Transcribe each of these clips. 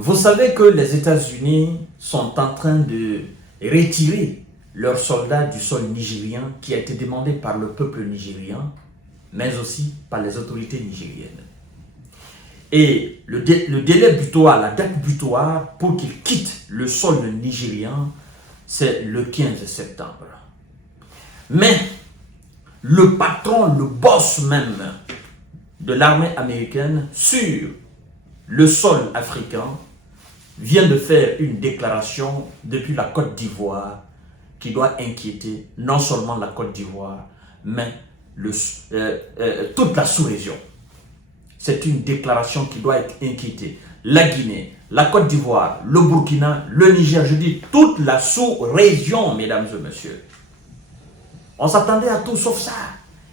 Vous savez que les États-Unis sont en train de retirer leurs soldats du sol nigérien qui a été demandé par le peuple nigérien, mais aussi par les autorités nigériennes. Et le délai butoir, la date butoir pour qu'ils quittent le sol nigérien, c'est le 15 septembre. Mais le patron, le boss même de l'armée américaine sur le sol africain vient de faire une déclaration depuis la Côte d'Ivoire qui doit inquiéter non seulement la Côte d'Ivoire, mais toute la sous-région. C'est une déclaration qui doit inquiéter la Guinée, la Côte d'Ivoire, le Burkina, le Niger, je dis toute la sous-région, mesdames et messieurs. On s'attendait à tout sauf ça.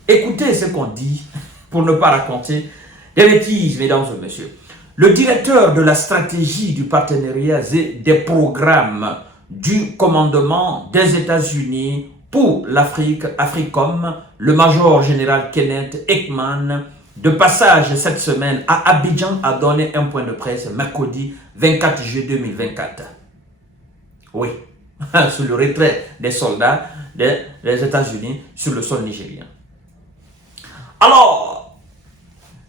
Écoutez ce qu'on dit pour ne pas raconter des bêtises, mesdames et messieurs. Le directeur de la stratégie du partenariat et des programmes du commandement des États-Unis pour l'Afrique, AFRICOM, le major général Kenneth Ekman, de passage cette semaine à Abidjan, a donné un point de presse mercredi 24 juillet 2024. Oui, sur le retrait des soldats des États-Unis sur le sol nigérien. Alors,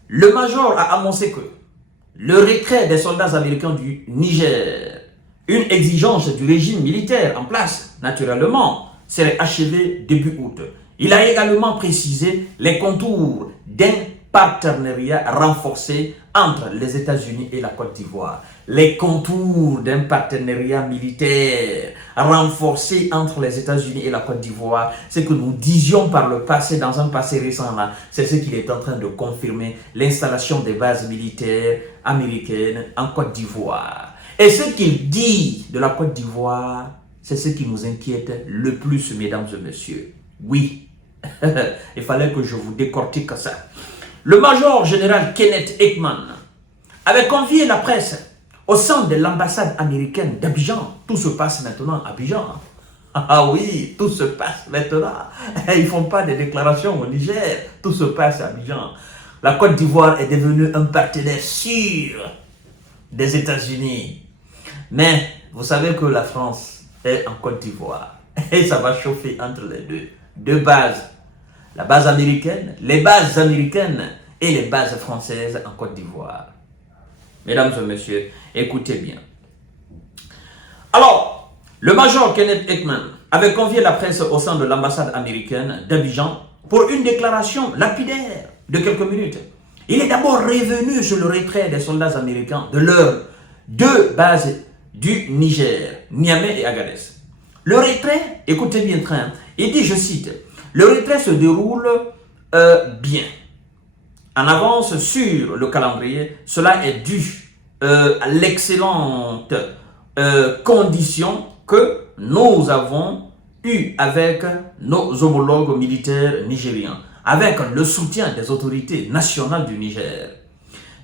le major a annoncé que le retrait des soldats américains du Niger, une exigence du régime militaire en place, naturellement, serait achevé début août. Il a également précisé les contours d'un partenariat renforcé entre les États-Unis et la Côte d'Ivoire. Les contours d'un partenariat militaire renforcé entre les États-Unis et la Côte d'Ivoire, c'est que nous disions par le passé, dans un passé récent, c'est ce qu'il est en train de confirmer, l'installation des bases militaires américaines en Côte d'Ivoire. Et ce qu'il dit de la Côte d'Ivoire, c'est ce qui nous inquiète le plus, mesdames et messieurs. Oui, il fallait que je vous décortique ça. Le major général Kenneth Ekman avait convié la presse au sein de l'ambassade américaine d'Abidjan. Tout se passe maintenant à Abidjan. Ah oui, tout se passe maintenant. Ils ne font pas des déclarations au Niger. Tout se passe à Abidjan. La Côte d'Ivoire est devenue un partenaire sûr des États-Unis. Mais vous savez que la France est en Côte d'Ivoire. Et ça va chauffer entre les deux. Deux bases. La base américaine, les bases américaines et les bases françaises en Côte d'Ivoire. Mesdames et messieurs, écoutez bien. Alors, le major Kenneth Ekman avait convié la presse au sein de l'ambassade américaine d'Abidjan pour une déclaration lapidaire de quelques minutes. Il est d'abord revenu sur le retrait des soldats américains de leurs deux bases du Niger, Niamey et Agadez. Le retrait, écoutez bien très, il dit, je cite, le retrait se déroule bien. En avance sur le calendrier, cela est dû à l'excellente condition que nous avons eue avec nos homologues militaires nigériens, avec le soutien des autorités nationales du Niger.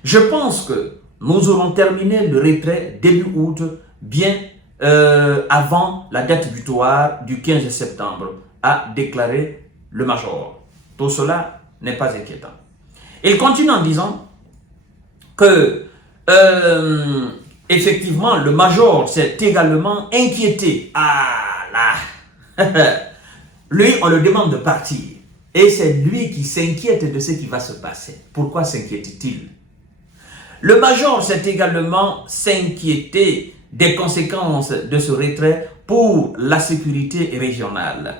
Je pense que nous aurons terminé le retrait début août, bien avant la date butoir du 15 septembre, a déclaré le major. Tout cela n'est pas inquiétant. Il continue en disant que effectivement le major s'est également inquiété. Ah là, lui on le demande de partir et c'est lui qui s'inquiète de ce qui va se passer. Pourquoi s'inquiète-t-il? Le major s'est également s'inquiété des conséquences de ce retrait pour la sécurité régionale,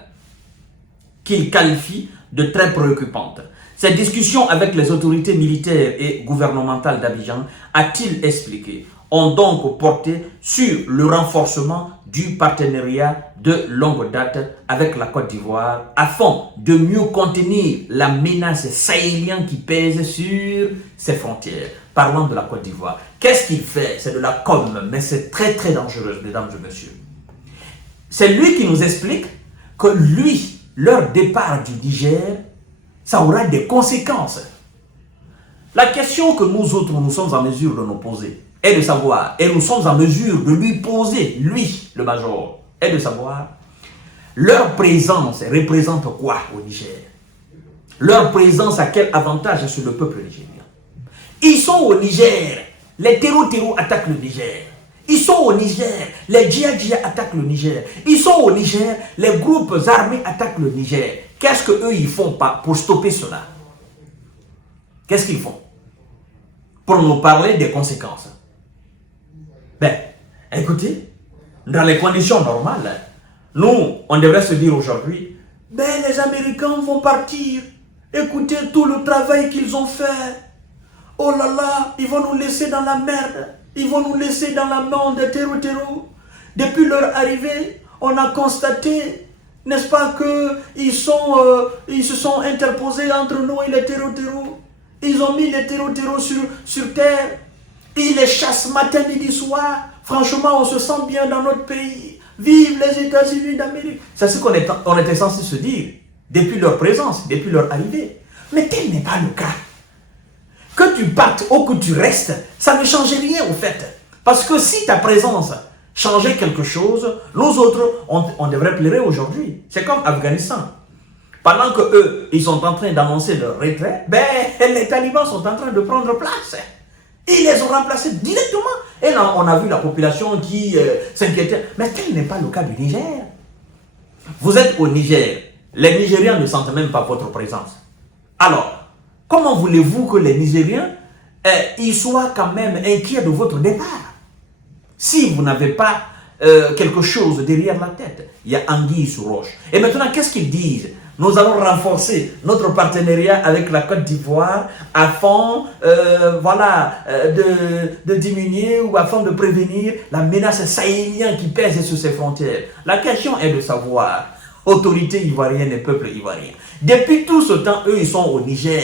qu'il qualifie de très préoccupante. Ces discussions avec les autorités militaires et gouvernementales d'Abidjan, a-t-il expliqué, ont donc porté sur le renforcement du partenariat de longue date avec la Côte d'Ivoire afin de mieux contenir la menace sahélienne qui pèse sur ses frontières. Parlant de la Côte d'Ivoire, qu'est-ce qu'il fait? C'est de la com, mais c'est très très dangereux, mesdames et messieurs. C'est lui qui nous explique que lui, leur départ du Niger, ça aura des conséquences. La question que nous autres, nous sommes en mesure de nous poser est de savoir, et nous sommes en mesure de lui poser, lui, le major, est de savoir, leur présence représente quoi au Niger? Leur présence a quel avantage sur le peuple nigérien? Ils sont au Niger Les terreaux attaquent le Niger. Ils sont au Niger. Les djihadistes attaquent le Niger. Ils sont au Niger. Les groupes armés attaquent le Niger. Qu'est-ce qu'eux, ils font pas pour stopper cela? Qu'est-ce qu'ils font? Pour nous parler des conséquences. Ben, écoutez, dans les conditions normales, nous, on devrait se dire aujourd'hui, ben les Américains vont partir. Écoutez tout le travail qu'ils ont fait. Oh là là, ils vont nous laisser dans la merde. Ils vont nous laisser dans la main des terreaux. Depuis leur arrivée, on a constaté, n'est-ce pas, qu'ils se sont interposés entre nous et les terreaux. Ils ont mis les terreaux sur terre. Ils les chassent matin, midi, soir. Franchement, on se sent bien dans notre pays. Vive les États-Unis d'Amérique. C'est ce qu'on était censé se dire depuis leur présence, depuis leur arrivée. Mais tel n'est pas le cas. Que tu partes ou que tu restes, ça ne change rien au fait. Parce que si ta présence changeait quelque chose, nous autres, on devrait pleurer aujourd'hui. C'est comme Afghanistan. Pendant que eux, ils sont en train d'annoncer leur retrait, ben, les talibans sont en train de prendre place. Ils les ont remplacés directement. Et là, on a vu la population qui s'inquiétait. Mais tel n'est pas le cas du Niger. Vous êtes au Niger. Les Nigériens ne sentent même pas votre présence. Alors, comment voulez-vous que les Nigériens ils soient quand même inquiets de votre départ? Si vous n'avez pas quelque chose derrière la tête, il y a anguille sous roche. Et maintenant, qu'est-ce qu'ils disent? Nous allons renforcer notre partenariat avec la Côte d'Ivoire afin de diminuer ou afin de prévenir la menace sahélienne qui pèse sur ses frontières. La question est de savoir, autorités ivoiriennes et peuple ivoirien, depuis tout ce temps, eux, ils sont au Niger.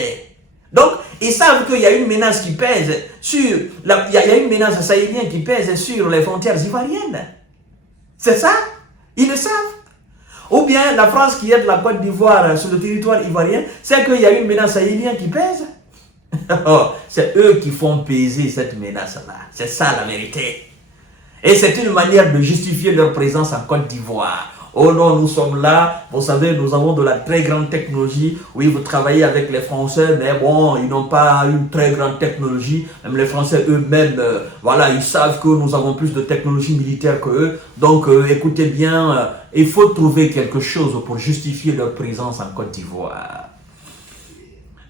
Donc, ils savent qu'il y a une menace qui pèse sur... Il y a une menace sahélienne qui pèse sur les frontières ivoiriennes. C'est ça? Ils le savent. Ou bien la France qui aide la Côte d'Ivoire sur le territoire ivoirien, c'est qu'il y a une menace sahélienne qui pèse. C'est eux qui font peser cette menace-là. C'est ça la vérité. Et c'est une manière de justifier leur présence en Côte d'Ivoire. Oh non, nous sommes là, vous savez, nous avons de la très grande technologie. Oui, vous travaillez avec les Français, mais bon, ils n'ont pas une très grande technologie. Même les Français eux-mêmes, ils savent que nous avons plus de technologie militaire qu'eux. Donc, écoutez bien, il faut trouver quelque chose pour justifier leur présence en Côte d'Ivoire.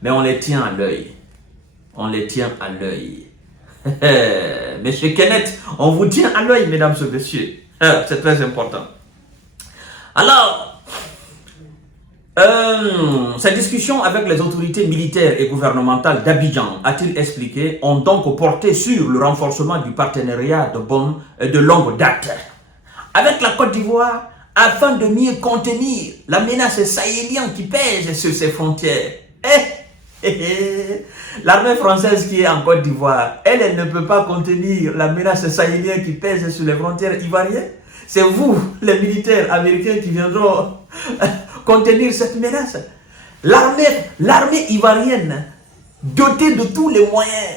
Mais on les tient à l'œil. On les tient à l'œil. Monsieur Kenneth, on vous tient à l'œil, mesdames et messieurs. C'est très important. Alors, cette discussion avec les autorités militaires et gouvernementales d'Abidjan, a-t-il expliqué, ont donc porté sur le renforcement du partenariat de longue date avec la Côte d'Ivoire afin de mieux contenir la menace sahélienne qui pèse sur ses frontières. L'armée française qui est en Côte d'Ivoire, elle ne peut pas contenir la menace sahélienne qui pèse sur les frontières ivoiriennes. C'est vous, les militaires américains, qui viendront contenir cette menace. L'armée ivoirienne, dotée de tous les moyens,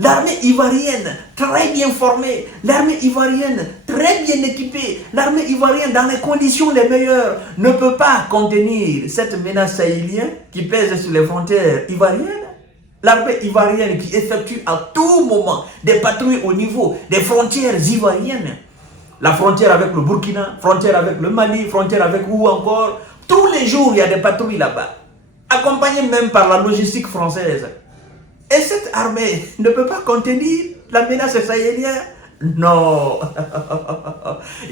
l'armée ivoirienne, très bien formée, l'armée ivoirienne, très bien équipée, l'armée ivoirienne, dans les conditions les meilleures, ne peut pas contenir cette menace sahélienne qui pèse sur les frontières ivoiriennes. L'armée ivoirienne qui effectue à tout moment des patrouilles au niveau des frontières ivoiriennes. La frontière avec le Burkina, frontière avec le Mali, frontière avec où encore. Tous les jours, il y a des patrouilles là-bas, accompagnées même par la logistique française. Et cette armée ne peut pas contenir la menace sahélienne. Non.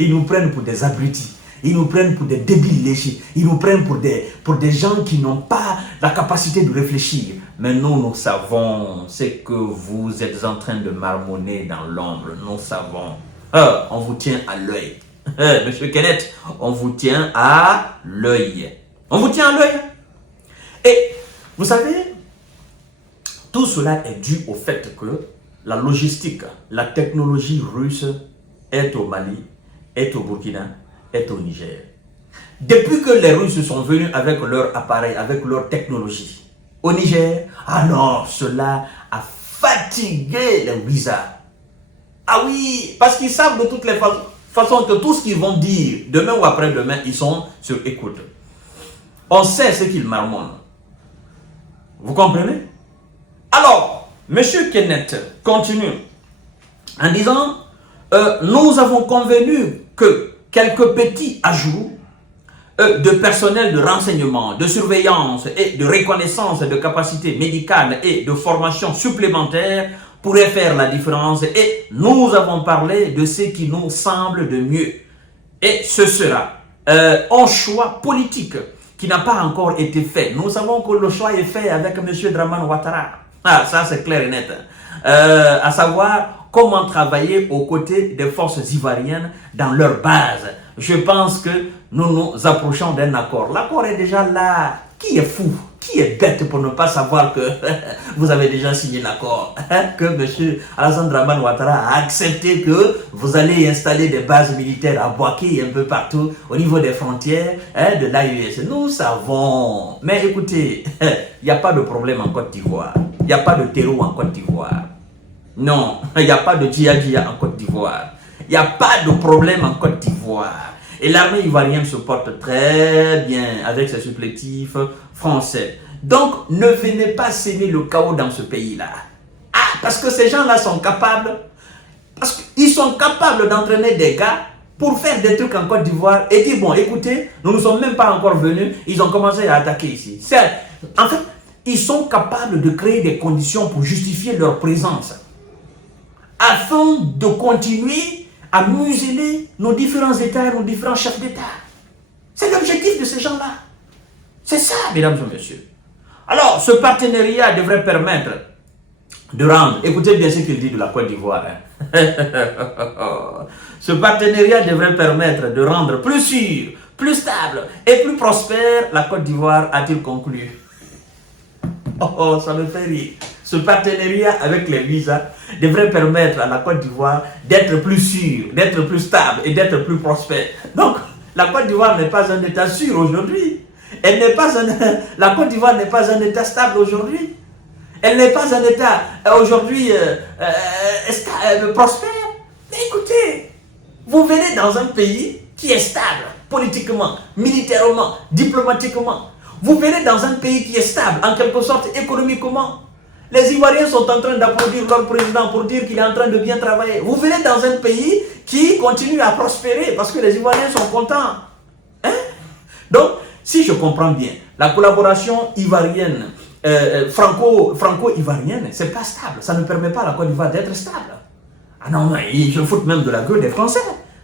Ils nous prennent pour des abrutis. Ils nous prennent pour des débiles légers. Ils nous prennent pour des gens qui n'ont pas la capacité de réfléchir. Mais nous savons ce que vous êtes en train de marmonner dans l'ombre. Nous savons. On vous tient à l'œil. Monsieur Kenneth, on vous tient à l'œil. On vous tient à l'œil. Et vous savez, tout cela est dû au fait que la logistique, la technologie russe est au Mali, est au Burkina, est au Niger. Depuis que les Russes sont venus avec leur appareil, avec leur technologie au Niger, ah non, cela a fatigué les wizards. Ah oui, parce qu'ils savent de toutes les façons que tout ce qu'ils vont dire, demain ou après-demain, ils sont sur écoute. On sait ce qu'ils marmonnent. Vous comprenez? Alors, Monsieur Kenneth continue en disant nous avons convenu que quelques petits ajouts de personnel de renseignement, de surveillance et de reconnaissance de capacités médicales et de formation supplémentaires pourraient faire la différence, et nous avons parlé de ce qui nous semble de mieux. Et ce sera un choix politique qui n'a pas encore été fait. Nous savons que le choix est fait avec M. Dramane Ouattara. Ah, ça c'est clair et net. À savoir comment travailler aux côtés des forces ivoiriennes dans leur base. Je pense que nous nous approchons d'un accord. L'accord est déjà là. Qui est fou? Qui est bête pour ne pas savoir que vous avez déjà signé l'accord? Que M. Alassane Dramane Ouattara a accepté que vous allez installer des bases militaires à Bouaké et un peu partout au niveau des frontières de l'AES. Nous savons. Mais écoutez, il n'y a pas de problème en Côte d'Ivoire. Il n'y a pas de terreau en Côte d'Ivoire. Non, il n'y a pas de djihad en Côte d'Ivoire. Il n'y a pas de problème en Côte d'Ivoire. Et l'armée ivoirienne se porte très bien avec ses supplétifs français. Donc, ne venez pas semer le chaos dans ce pays-là. Ah, parce que ces gens-là sont capables, parce qu'ils sont capables d'entraîner des gars pour faire des trucs en Côte d'Ivoire et dire, bon, écoutez, nous ne sommes même pas encore venus, ils ont commencé à attaquer ici. En fait, ils sont capables de créer des conditions pour justifier leur présence, afin de continuer à museler nos différents États et nos différents chefs d'État. C'est l'objectif de ces gens-là. C'est ça, mesdames et messieurs. Alors, ce partenariat devrait permettre de rendre, écoutez bien ce qu'il dit de la Côte d'Ivoire. Ce partenariat devrait permettre de rendre plus sûr, plus stable et plus prospère la Côte d'Ivoire, a-t-il conclu. Oh, ça me fait rire. Ce partenariat avec les visas devrait permettre à la Côte d'Ivoire d'être plus sûre, d'être plus stable et d'être plus prospère. Donc, la Côte d'Ivoire n'est pas un État sûr aujourd'hui. La Côte d'Ivoire n'est pas un État stable aujourd'hui. Elle n'est pas un État aujourd'hui prospère. Mais écoutez, vous venez dans un pays qui est stable politiquement, militairement, diplomatiquement. Vous venez dans un pays qui est stable, en quelque sorte économiquement. Les Ivoiriens sont en train d'applaudir leur président pour dire qu'il est en train de bien travailler. Vous venez dans un pays qui continue à prospérer parce que les Ivoiriens sont contents. Hein? Donc, si je comprends bien, la collaboration ivoirienne, franco-ivoirienne, c'est pas stable. Ça ne permet pas à la Côte d'Ivoire d'être stable. Ah non, mais ils se foutent même de la gueule des Français.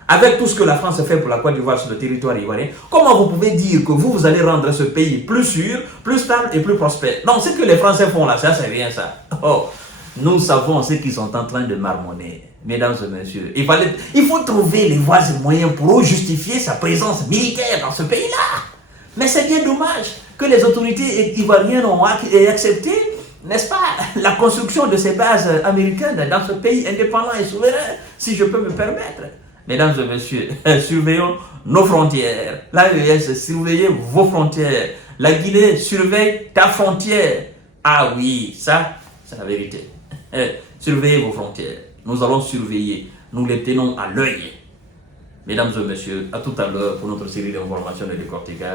Avec tout ce que la France fait pour la Côte d'Ivoire sur le territoire ivoirien, comment vous pouvez dire que vous allez rendre ce pays plus sûr, plus stable et plus prospère? Non, ce que les Français font là, ça c'est rien ça. Oh, nous savons ce qu'ils sont en train de marmonner, mesdames et messieurs. Il faut trouver les voies et moyens pour justifier sa présence militaire dans ce pays-là. Mais c'est bien dommage que les autorités ivoiriennes ont accepté, n'est-ce pas, la construction de ces bases américaines dans ce pays indépendant et souverain, si je peux me permettre. Mesdames et messieurs, surveillons nos frontières. L'AES, surveillez vos frontières. La Guinée, surveille ta frontière. Ah oui, ça, c'est la vérité. Surveillez vos frontières. Nous allons surveiller. Nous les tenons à l'œil. Mesdames et messieurs, à tout à l'heure pour notre série d'informations et de décortiquage.